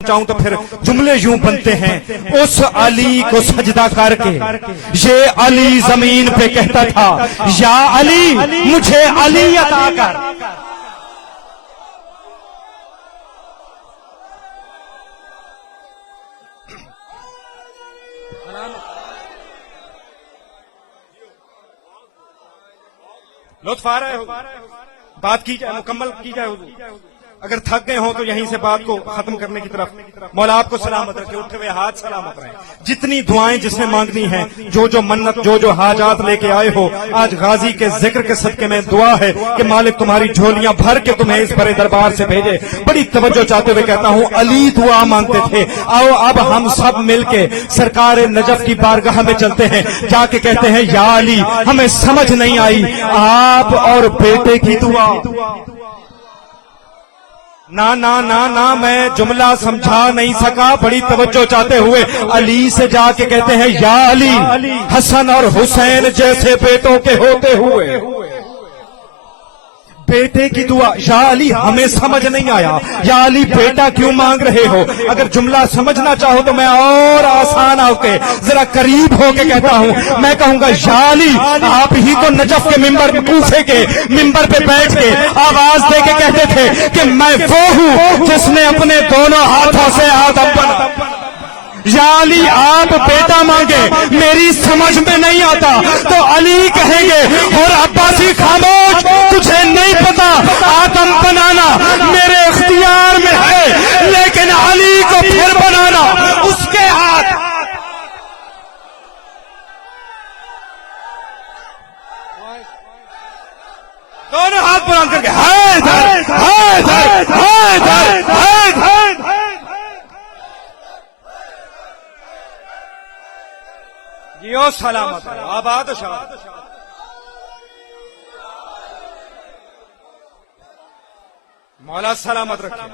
चाहूं तो फिर जुमले यूं बनते हैं। उस अली को सजदा करके ये अली जमीन पे कहता था, या अली मुझे अली अता कर। लुत्फ आ रहा है, बात की जाए, मुकम्मल की जाए। अगर थक गए हो तो यहीं से बात को खत्म करने की तरफ। मौला आपको सलामत रखे, उठे हुए हाथ सलामत रहे। जितनी दुआएं जिसने मांगनी है, जो मन्नत, जो हाजात लेके आए हो, आज गाजी के जिक्र के सदके में दुआ है कि मालिक तुम्हारी झोलियां भर के तुम्हें इस बड़े दरबार से भेजे। बड़ी तवज्जो चाहते हुए कहता हूं, अली दुआ मांगते थे। आओ अब हम सब मिलके सरकार नजफ की बारगाह में चलते हैं, जाके कहते हैं, या अली हमें समझ नहीं आई आप और बेटे की दुआ। ना ना ना ना, मैं जुमला समझा नहीं सका। बड़ी तवज्जो चाहते हुए अली से जाके कहते हैं, या अली हसन और हुसैन जैसे बेटों के होते हुए बेटे की दुआ। या अली हमें समझ नहीं आया, या अली बेटा क्यों मांग रहे हो? अगर जुमला समझना चाहो तो मैं और आसान होके जरा करीब होके कहता हूं। मैं कहूंगा, या अली आप ही तो नजफ के मिंबर, कूफे के मिंबर पे बैठ के आवाज दे के कहते थे कि मैं वो हूं जिसने अपने दोनों हाथों से आदम बना। या अली आप बेटा मांगे, मेरी समझ में नहीं आता तो अली कहेंगे, और अब्बासी खामोश, तुझे नहीं पता आदम बनाना मेरे इख्तियार में है, लेकिन अली को फिर बनाना उसके हाथ। दोनों हाथ बुलंद करके हाय हाय हाय हाय हाय हाय हाय हाय। जियो सलामत आबाद शाह। मौला सलामत रखे।